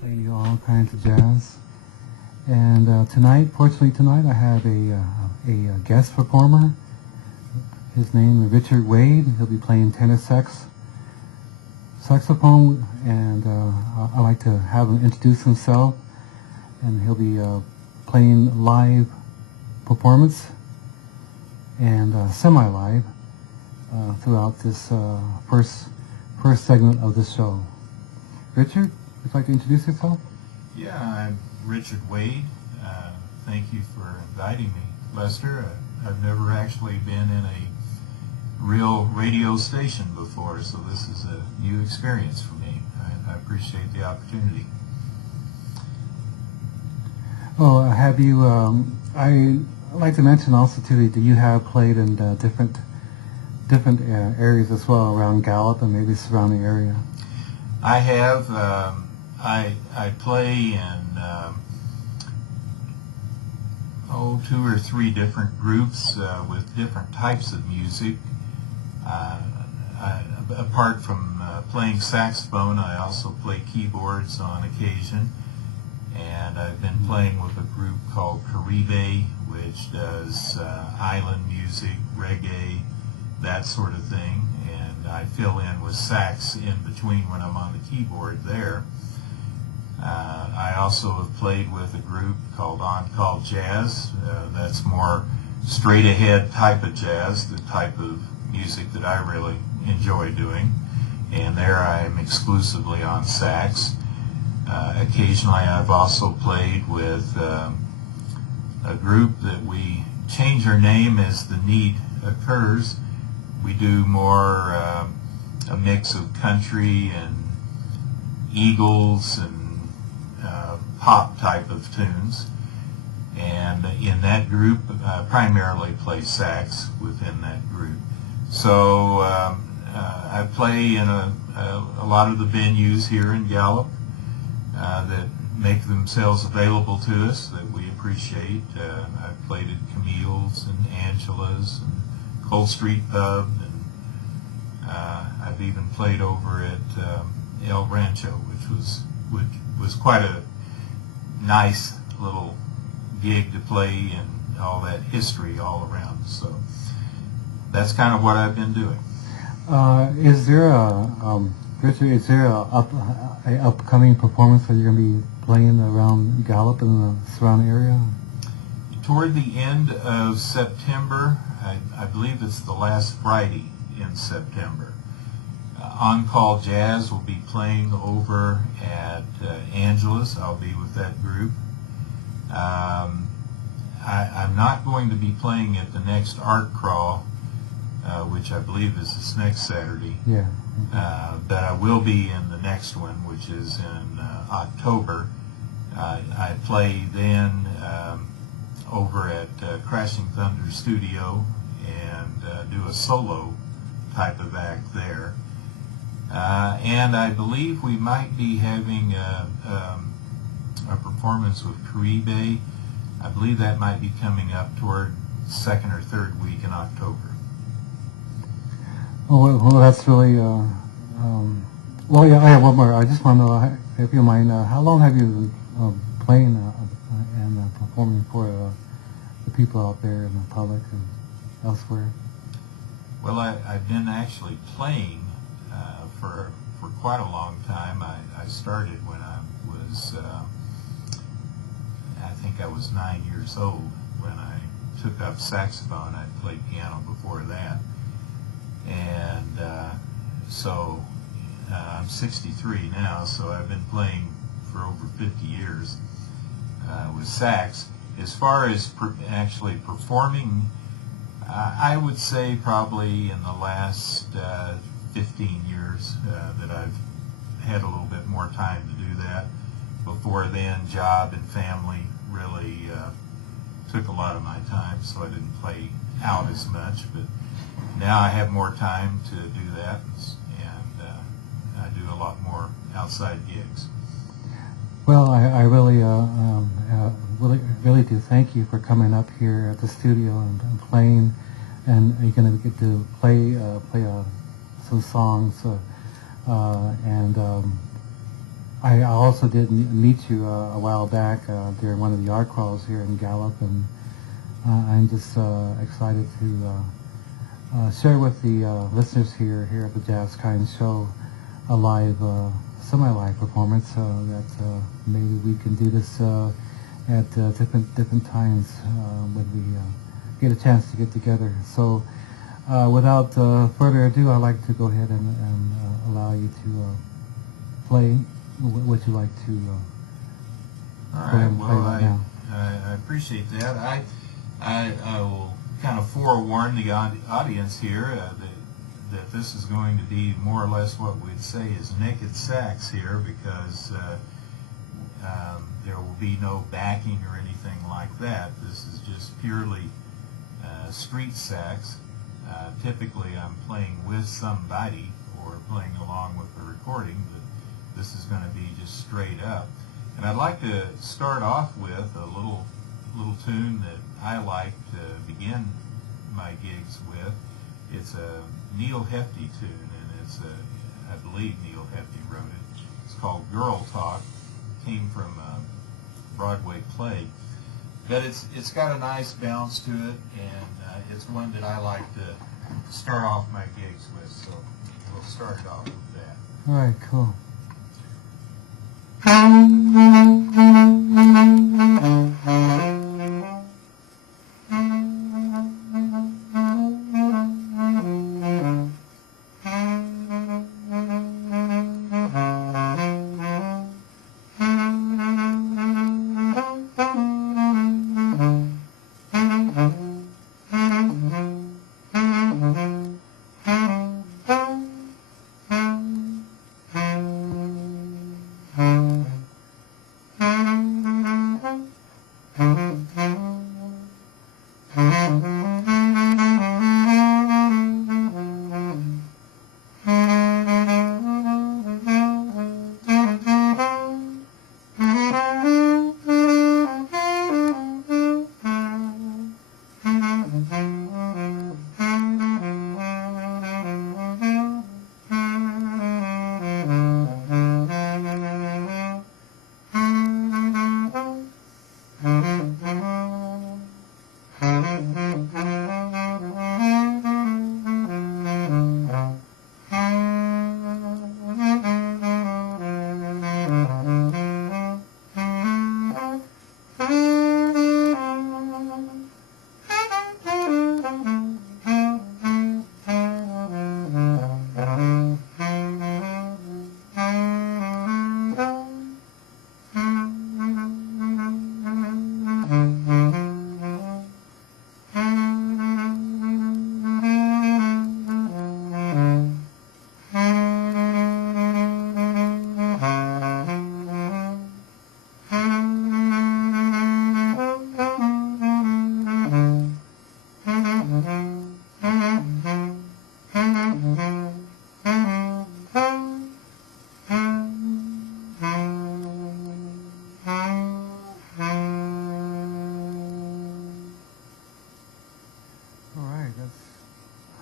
Play you all kinds of jazz. And fortunately tonight, I have a guest performer. His name is Richard Wade. He'll be playing tenor saxophone, and I'd like to have him introduce himself. And he'll be playing live performance and semi-live throughout this first segment of the show. Richard, would you like to introduce yourself? Yeah, I'm Richard Wade. Thank you for inviting me, Lester. I've never actually been in a real radio station before, so this is a new experience for me. I appreciate the opportunity. Well, have you, I'd like to mention also too that you have played in different areas as well around Gallup and maybe surrounding area. I have. I play in 2 or 3 different groups with different types of music. Apart from playing saxophone, I also play keyboards on occasion, and I've been playing with a group called Caribe, which does island music, reggae, that sort of thing, and I fill in with sax in between when I'm on the keyboard there. I also have played with a group called On Call Jazz. That's more straight ahead type of jazz, the type of music that I really enjoy doing, and there I am exclusively on sax. Occasionally I've also played with a group that we change our name as the need occurs. We do more a mix of country and Eagles and pop type of tunes, and in that group primarily play sax within that group. So I play in a lot of the venues here in Gallup that make themselves available to us that we appreciate. I've played at Camille's and Angela's and Cold Street Pub, and I've even played over at El Rancho, which was quite a nice little gig to play, and all that history all around. So that's kind of what I've been doing. Is there Richard, is there a upcoming performance that you're going to be playing around Gallup and the surrounding area? Toward the end of September, I believe it's the last Friday in September, On Call Jazz will be playing over at Angela's. I'll be with that group. I'm not going to be playing at the next Art Crawl, which I believe is this next Saturday. Yeah. But I will be in the next one, which is in October. I play then over at Crashing Thunder Studio and do a solo type of act there. And I believe we might be having a performance with Caribe. I believe that might be coming up toward second or third week in October. Well, that's really, well, yeah, I have one more. I just want to know, if you mind, how long have you been playing and performing for the people out there in the public and elsewhere? Well, I've been actually playing for quite a long time. I started when I was, I think I was 9 years old when I took up saxophone. I played piano before that. And so I'm 63 now, so I've been playing for over 50 years with sax. As far as actually performing, I would say probably in the last 15 years that I've had a little bit more time to do that. Before then, job and family really took a lot of my time, so I didn't play out as much. But now I have more time to do that, and I do a lot more outside gigs. Well, I really, really do thank you for coming up here at the studio and playing, and you're going to get to play some songs, and I also did meet you a while back during one of the art crawls here in Gallup, and I'm just excited to share with the listeners here at the Jazz Kind Show a live, semi-live performance that maybe we can do this at different times when we get a chance to get together. So without further ado, I'd like to go ahead and allow you to play what you like to All go ahead right. and play Well, right now. I appreciate that. I will kind of forewarn the audience here that this is going to be more or less what we'd say is naked sax here, because there will be no backing or anything like that. This is just purely street sax. Typically I'm playing with somebody or playing along with the recording, but this is going to be just straight up. And I'd like to start off with a little tune that I like to begin my gigs with. It's a Neil Hefti tune, and I believe Neil Hefti wrote it. It's called Girl Talk. Came from a Broadway play, but it's got a nice bounce to it, and it's one that I like to start off my gigs with. So we'll start it off with that. All right, cool.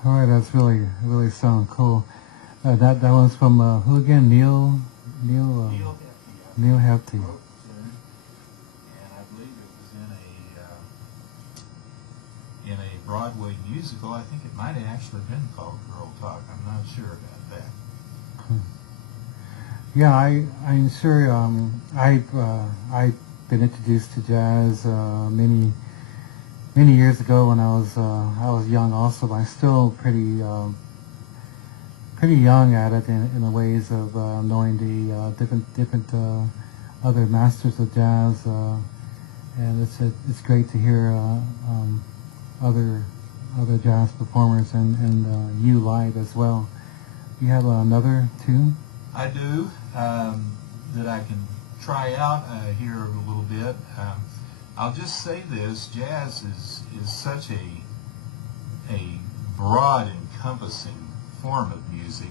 All right, that's really sound cool. That one's from who again? Neil Hefti. Neil Hefti. Wrote the tune, and I believe it was in a Broadway musical. I think it might have actually been called Girl Talk. I'm not sure about that. Yeah, I'm sure. I've been introduced to jazz many years ago when I was young. Also, but I'm still pretty young at it in the ways of knowing the different other masters of jazz, and it's great to hear other jazz performers and you live as well. You have another tune? I do, that I can try out here a little bit. I'll just say this: jazz is such a broad, encompassing form of music.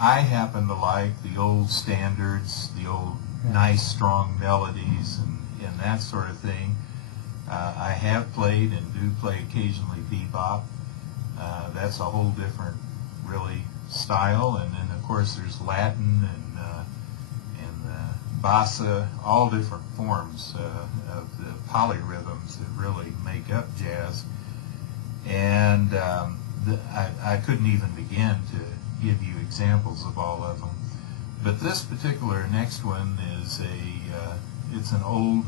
I happen to like the old standards, the old nice, strong melodies, and that sort of thing. I have played and do play occasionally bebop. That's a whole different, really, style. And then, of course, there's Latin and bossa, all different forms of the polyrhythms that really make up jazz. And I couldn't even begin to give you examples of all of them. But this particular next one is it's an old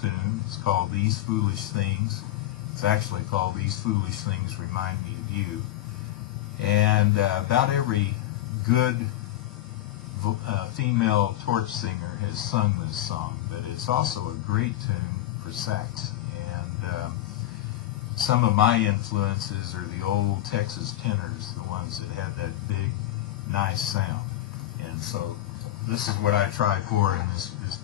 tune. It's called These Foolish Things. It's actually called These Foolish Things Remind Me of You. And about every good female torch singer has sung this song, but it's also a great tune for sax. And some of my influences are the old Texas tenors, the ones that had that big, nice sound. And so this is what I try for in this particular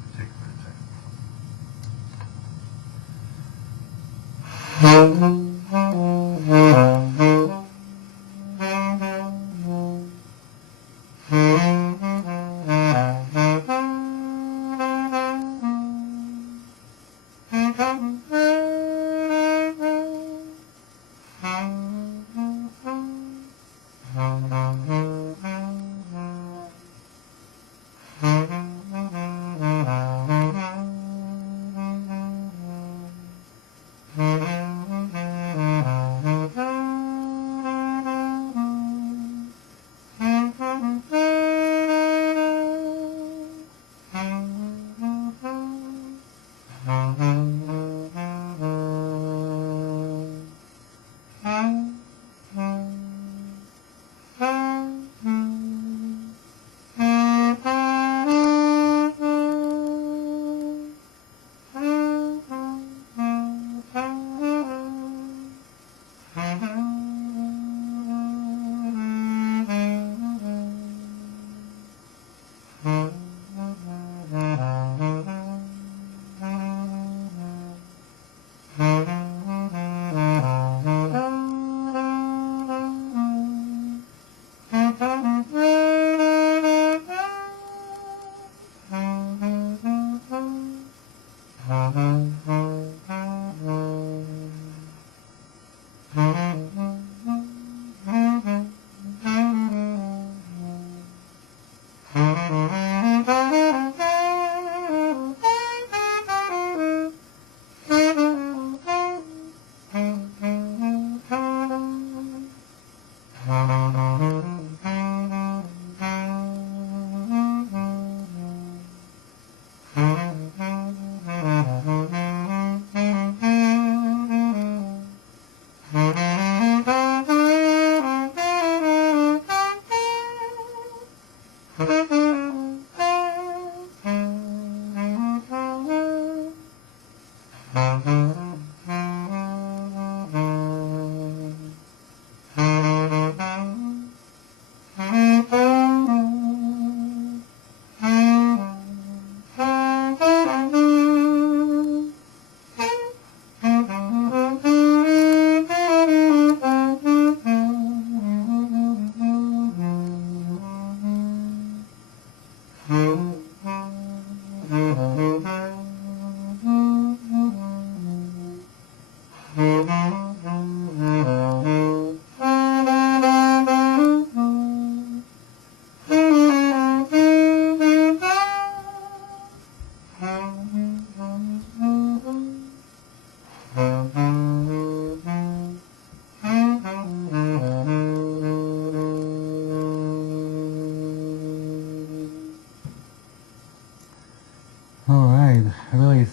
All right.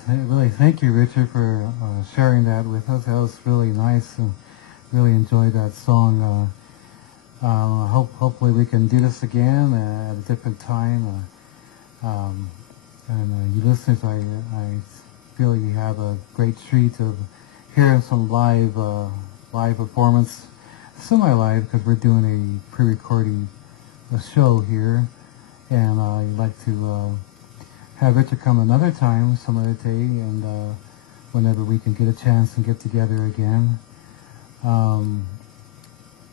I really thank you, Richard, for sharing that with us. That was really nice. And really enjoyed that song. Hopefully we can do this again at a different time. And you listeners, I feel you have a great treat of hearing some live performance, semi-live, because we're doing a pre-recording show here, and I'd like to have Richard come another time, some other day, and whenever we can get a chance and get together again.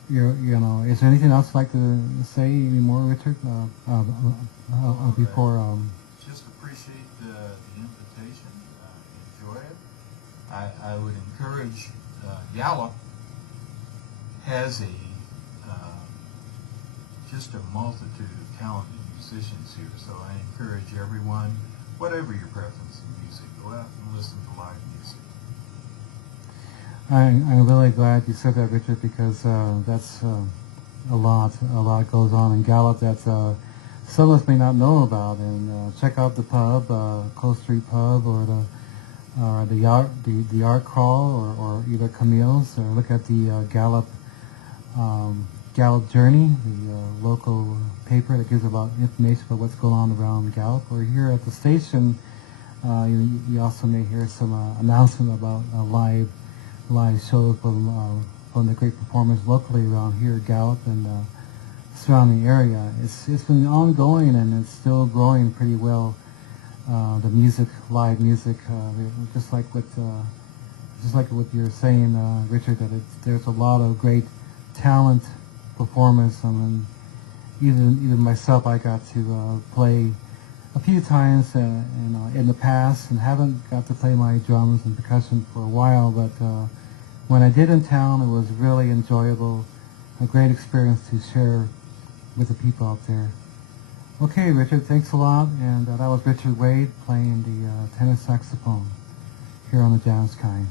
You know, is there anything else you'd like to say anymore, Richard? Before. Just appreciate the invitation. Enjoy it. I would encourage Gallup has just a multitude of talented musicians here. So I encourage everyone, whatever your preference in music, go out and listen to live music. I'm really glad you said that, Richard, because that's a lot goes on in Gallup that some of us may not know about. And check out the pub, Close Street Pub, or the Art Crawl, or either Camille's, or look at the Gallup Journey, the local paper that gives about information about what's going on around Gallup. Or here at the station, you also may hear some announcement about live shows from the great performers locally around here at Gallup and surrounding area. It's been ongoing, and it's still growing pretty well. The music, live music, just like what you're saying, Richard, that there's a lot of great talent performers. I mean, even myself, I got to play a few times in the past, and haven't got to play my drums and percussion for a while, but when I did in town, it was really enjoyable, a great experience to share with the people out there. Okay, Richard, thanks a lot, and that was Richard Wade playing the tenor saxophone here on the Jazz Kind.